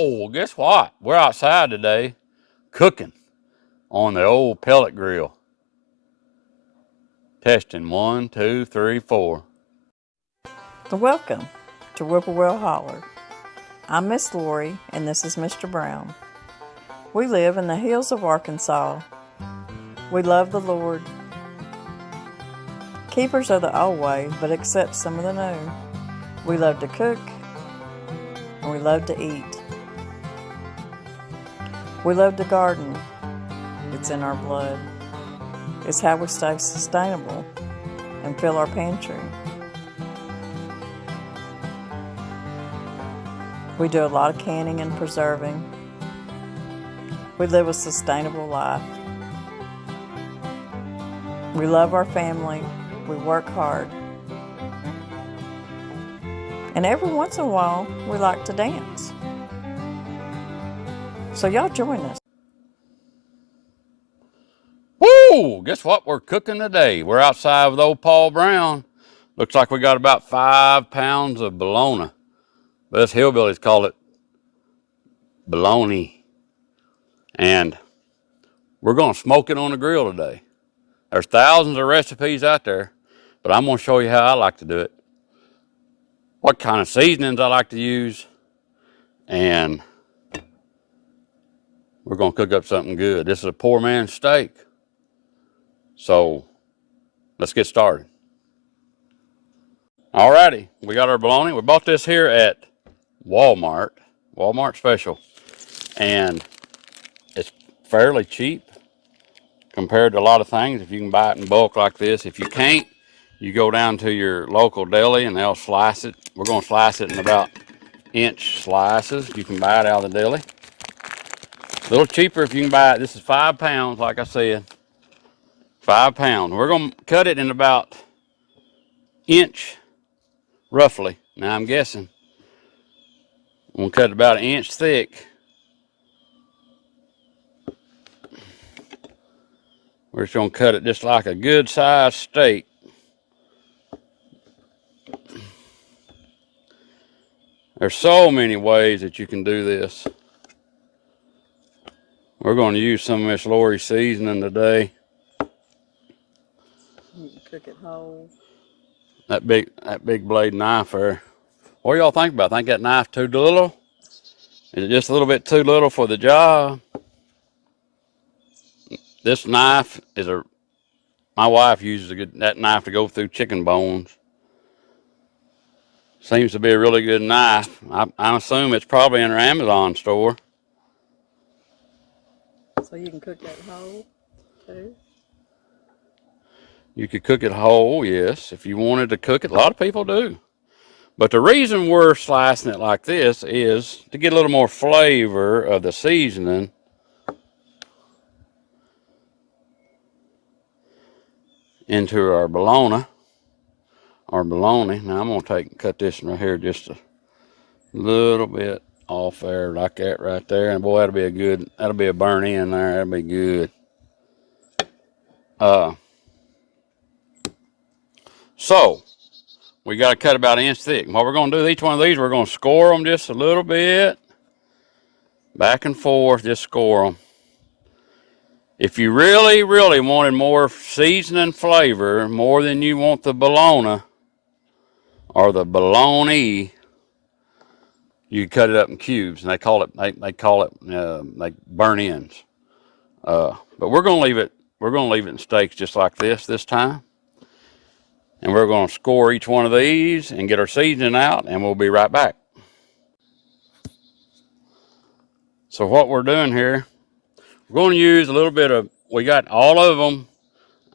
Whoa, guess what? We're outside today cooking on the old pellet grill. Testing 1, 2, 3, 4. Welcome to Whippoorwill Holler. I'm Miss Lori and this is Mr. Brown. We live in the hills of Arkansas. We love the Lord. Keepers of the old way, but accept some of the new. We love to cook and we love to eat. We love to garden. It's in our blood. It's how we stay sustainable and fill our pantry. We do a lot of canning and preserving. We live a sustainable life. We love our family. We work hard. And every once in a while, we like to dance. So y'all join us. Woo! Guess what we're cooking today? We're outside with old Paul Brown. Looks like we got about 5 pounds of bologna. But us hillbillies call it bologna. And we're going to smoke it on the grill today. There's thousands of recipes out there, but I'm going to show you how I like to do it. What kind of seasonings I like to use. And we're going to cook up something good. This is a poor man's steak. So let's get started. Alrighty, we got our bologna. We bought this here at Walmart special. And it's fairly cheap compared to a lot of things if you can buy it in bulk like this. If you can't, you go down to your local deli and they'll slice it. We're going to slice it in about inch slices. You can buy it out of the deli. A little cheaper if you can buy it. This is 5 pounds, like I said. 5 pounds. We're going to cut it in about inch, roughly. Now I'm guessing. I'm going to cut it about an inch thick. We're just going to cut it just like a good sized steak. There's so many ways that you can do this. We're going to use some of Miss Lori's seasoning today. You can cook it whole. That big blade knife there. What do y'all think about it? Think that knife too little? Is it just a little bit too little for the job? This knife is my wife uses that knife to go through chicken bones. Seems to be a really good knife. I assume it's probably in her Amazon store. So you can cook that whole too? You could cook it whole, yes, if you wanted to cook it. A lot of people do. But the reason we're slicing it like this is to get a little more flavor of the seasoning. Into our bologna. Now I'm going to cut this right here just a little bit off there, like that right there. And boy, that'll be a burn in there. That'll be good. So we got to cut about an inch thick. And what we're going to do with each one of these, we're going to score them just a little bit. Back and forth, just score them. If you really, really wanted more seasoning flavor, more than you want the bologna or the bologna, you cut it up in cubes, and they call it like burn ends. But we're going to leave it. We're going to leave it in steaks just like this time, and we're going to score each one of these and get our seasoning out, and we'll be right back. So what we're doing here, we're going to use a little bit of. We got all of them.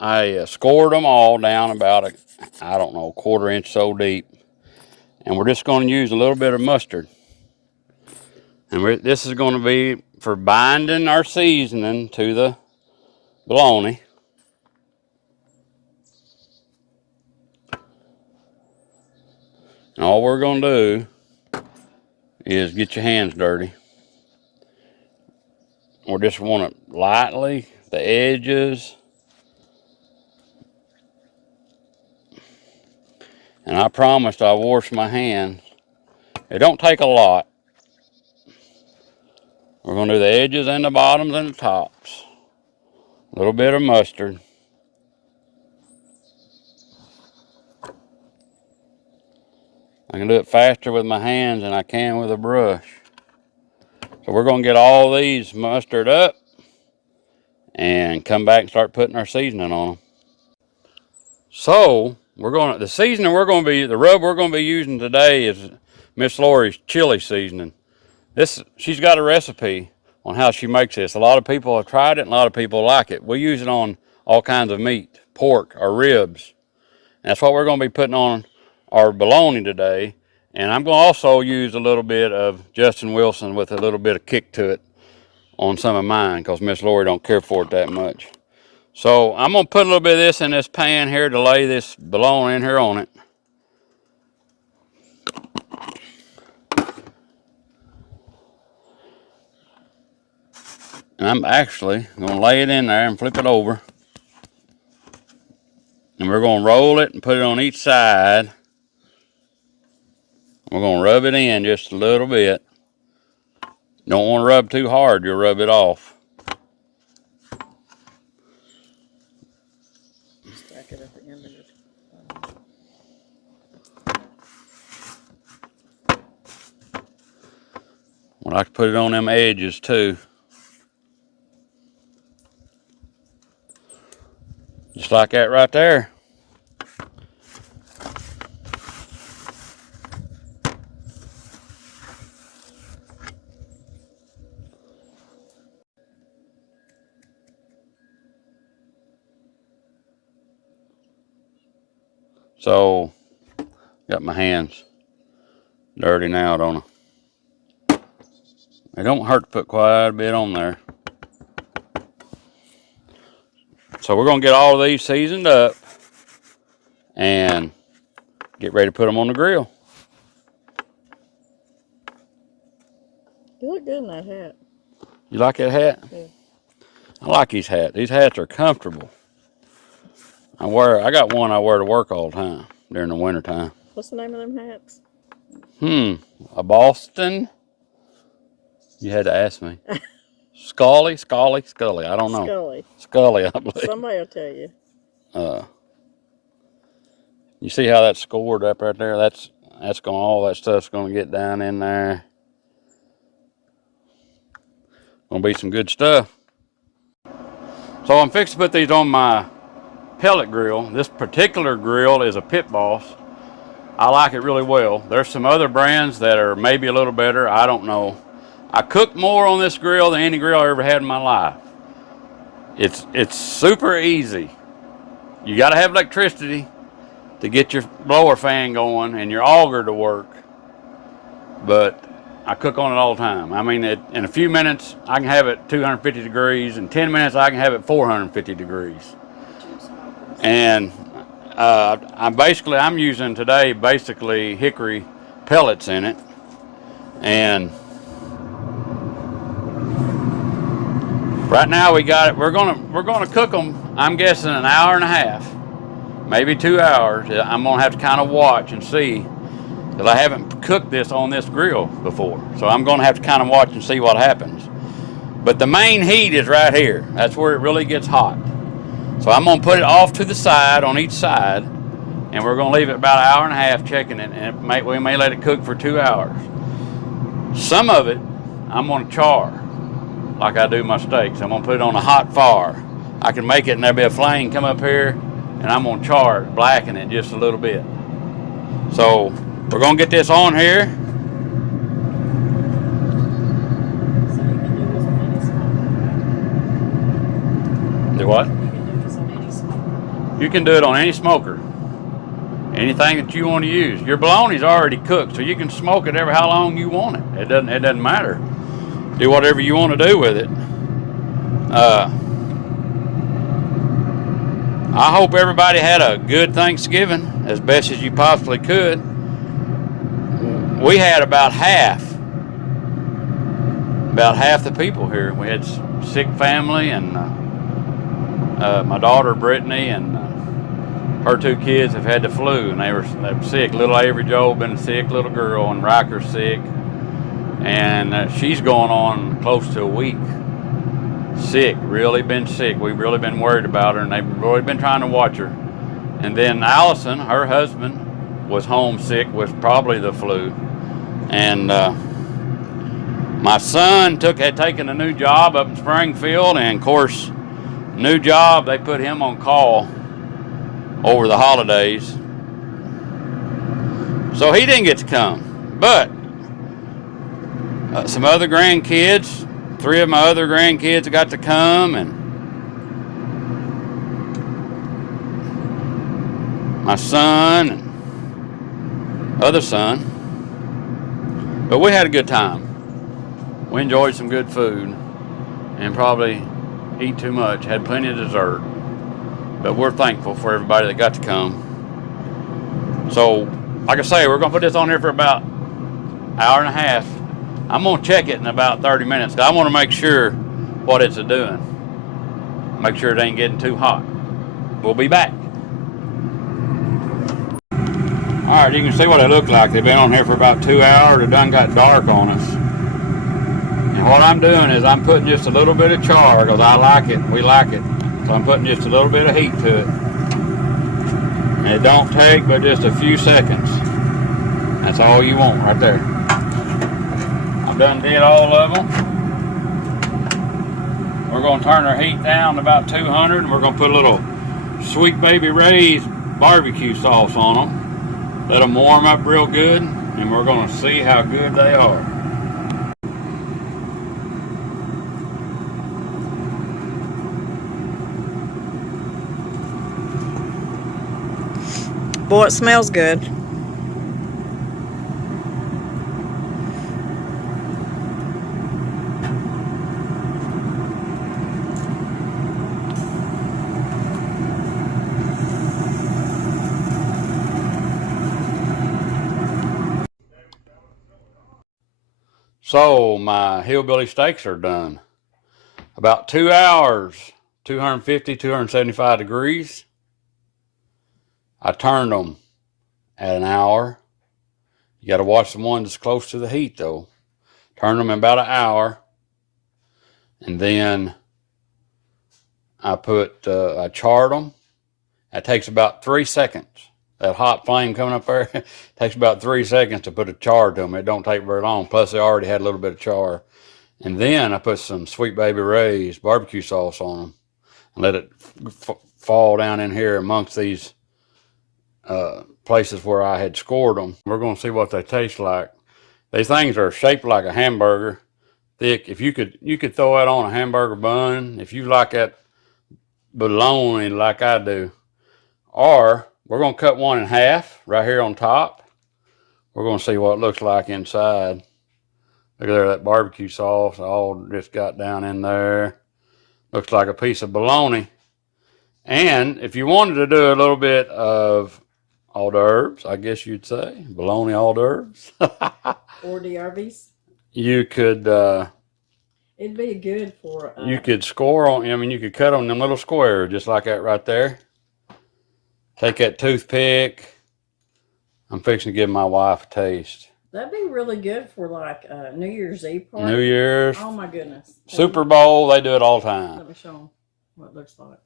I scored them all down about I don't know, 1/4 inch so deep. And we're just going to use a little bit of mustard. And this is going to be for binding our seasoning to the bologna. And all we're going to do is get your hands dirty. We just want it lightly, the edges. And I promised I'll wash my hands. It don't take a lot. We're going to do the edges and the bottoms and the tops. A little bit of mustard. I can do it faster with my hands than I can with a brush. So we're going to get all these mustered up and come back and start putting our seasoning on them. So the rub we're going to be using today is Miss Lori's chili seasoning. She's got a recipe on how she makes this. A lot of people have tried it and a lot of people like it. We use it on all kinds of meat, pork or ribs. And that's what we're going to be putting on our bologna today. And I'm going to also use a little bit of Justin Wilson with a little bit of kick to it on some of mine because Miss Lori don't care for it that much. So I'm going to put a little bit of this in this pan here to lay this bologna in here on it. And I'm actually going to lay it in there and flip it over. And we're going to roll it and put it on each side. We're going to rub it in just a little bit. Don't want to rub too hard, you'll rub it off. Stack it at the end of it. I like to put it on them edges too. Just like that right there. So, got my hands dirty now, don't I? It don't hurt to put quite a bit on there. So we're going to get all of these seasoned up and get ready to put them on the grill. You look good in that hat. You like that hat? Yeah. I like these hats. These hats are comfortable. I got one I wear to work all the time during the winter time. What's the name of them hats? A Boston? You had to ask me. Scully. I don't know. Scully, I believe. Somebody will tell you. You see how that's scored up right there? That's going. All that stuff's going to get down in there. Gonna be some good stuff. So I'm fixing to put these on my pellet grill. This particular grill is a Pit Boss. I like it really well. There's some other brands that are maybe a little better. I don't know. I cook more on this grill than any grill I ever had in my life. It's super easy. You got to have electricity to get your blower fan going and your auger to work. But I cook on it all the time. I mean, in a few minutes, I can have it 250 degrees. In 10 minutes, I can have it 450 degrees. And I'm using today basically hickory pellets in it. And right now we got it. We're gonna cook them. I'm guessing an hour and a half, maybe 2 hours. I'm gonna have to kind of watch and see, because I haven't cooked this on this grill before. So I'm gonna have to kind of watch and see what happens. But the main heat is right here. That's where it really gets hot. So I'm gonna put it off to the side on each side, and we're gonna leave it about an hour and a half checking it, and we may let it cook for 2 hours. Some of it I'm gonna char, like I do my steaks. I'm gonna put it on a hot fire. I can make it and there'll be a flame come up here, and I'm gonna char it, blacken it just a little bit. So we're gonna get this on here. So you can do this on any smoker, right? Do what? You can do this on any smoker. You can do it on any smoker. Anything that you want to use. Your bologna's already cooked, so you can smoke it how long you want it. It doesn't matter. Do whatever you want to do with it. I hope everybody had a good Thanksgiving as best as you possibly could. We had about half the people here. We had sick family, and my daughter Brittany and her 2 kids have had the flu, and they were sick. Little Avery Joel been a sick little girl, and Riker's sick. and she's going on close to a week. Sick, really been sick. We've really been worried about her, and they've really been trying to watch her. And then Allison, her husband, was homesick with probably the flu. And my son had taken a new job up in Springfield, and of course, new job, they put him on call over the holidays. So he didn't get to come. But some other grandkids, 3 of my other grandkids got to come, and my son and other son. But we had a good time. We enjoyed some good food and probably eat too much, had plenty of dessert. But we're thankful for everybody that got to come. So, like I say, we're going to put this on here for about an hour and a half. I'm going to check it in about 30 minutes. I want to make sure what it's doing. Make sure it ain't getting too hot. We'll be back. Alright, you can see what they look like. They've been on here for about 2 hours. It done got dark on us. And what I'm doing is I'm putting just a little bit of char, because I like it, we like it. So I'm putting just a little bit of heat to it. And it don't take but just a few seconds. That's all you want right there. I've done did all of them. We're going to turn our heat down to about 200, and we're going to put a little Sweet Baby Ray's barbecue sauce on them. Let them warm up real good, and we're going to see how good they are. Boy, it smells good. So my hillbilly steaks are done. About 2 hours, 250, 275 degrees. I turned them at an hour. You got to watch the one that's close to the heat though. Turn them in about an hour. And then I charred them. That takes about 3 seconds. That hot flame coming up there takes about 3 seconds to put a char to them. It don't take very long. Plus, they already had a little bit of char. And then I put some Sweet Baby Ray's barbecue sauce on them and let it fall down in here amongst these places where I had scored them. We're going to see what they taste like. These things are shaped like a hamburger, thick. If you could throw that on a hamburger bun, if you like that bologna like I do, or we're going to cut one in half right here on top. We're going to see what it looks like inside. Look at there, that barbecue sauce all just got down in there. Looks like a piece of bologna. And if you wanted to do a little bit of hors d'oeuvres, I guess you'd say, bologna hors d'oeuvres. Or d'oeuvres. You could... it'd be good for... you could score on, I mean, you could cut on them little squares, just like that right there. Take that toothpick. I'm fixing to give my wife a taste. That'd be really good for like New Year's Eve party. New Year's. Oh my goodness. Super Bowl, they do it all the time. Let me show them what it looks like.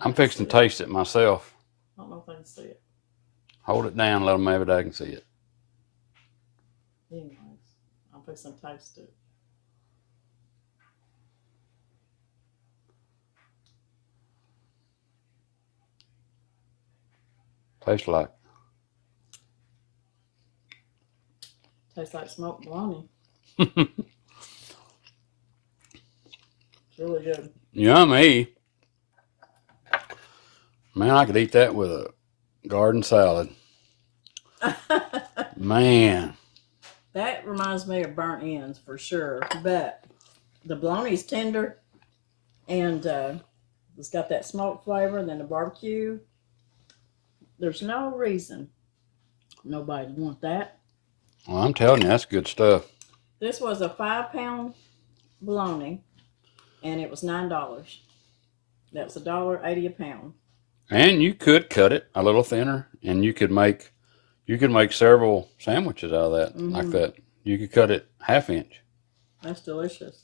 I'm fixing to taste it myself. I don't know if I can see it. Hold it down a little, maybe I can see it. Anyways, I'm fixing to taste it. Tastes like. Tastes like smoked bologna. It's really good. Yummy. Man, I could eat that with a garden salad. Man. That reminds me of burnt ends for sure. But the bologna's tender and it's got that smoked flavor and then the barbecue. There's no reason nobody would want that. Well, I'm telling you, that's good stuff. This was a 5-pound bologna, and it was $9. That was $1.80 a pound. And you could cut it a little thinner, and you could You could make several sandwiches out of that, like that. You could cut it 1/2 inch. That's delicious.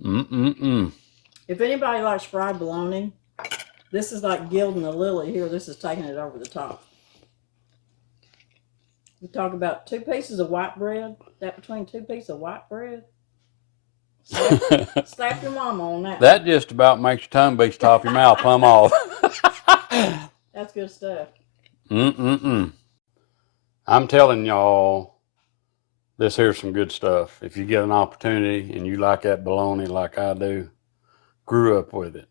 If anybody likes fried bologna, this is like gilding the lily here. This is taking it over the top. We talk about 2 pieces of white bread. That between 2 pieces of white bread. Slap your mama on that. That just about makes your tongue beats top of your mouth plumb off. That's good stuff. I'm telling y'all, this here's some good stuff. If you get an opportunity and you like that bologna like I do, grew up with it.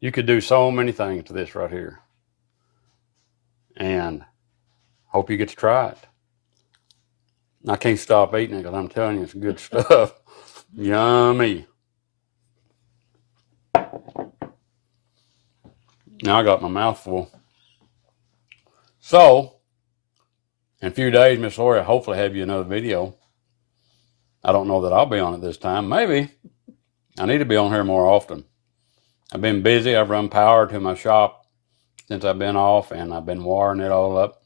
You could do so many things to this right here. And hope you get to try it. I can't stop eating it because I'm telling you, it's good stuff. Yummy. Now I got my mouth full. So, in a few days, Miss Lori, I'll hopefully have you another video. I don't know that I'll be on it this time. Maybe. I need to be on here more often. I've been busy. I've run power to my shop since I've been off, and I've been wiring it all up.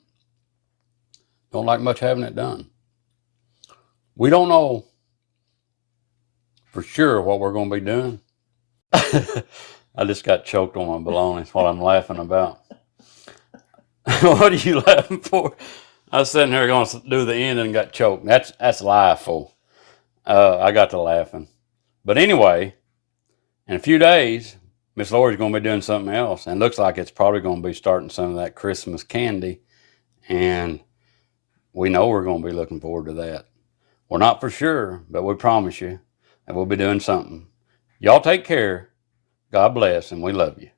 Don't like much having it done. We don't know for sure what we're going to be doing. I just got choked on my bologna. That's what I'm laughing about. What are you laughing for? I was sitting here going to do the end and got choked. That's life-ful. I got to laughing. But anyway, in a few days, Miss Lori's going to be doing something else. And it looks like it's probably going to be starting some of that Christmas candy. And we know we're going to be looking forward to that. We're not for sure, but we promise you that we'll be doing something. Y'all take care. God bless, and we love you.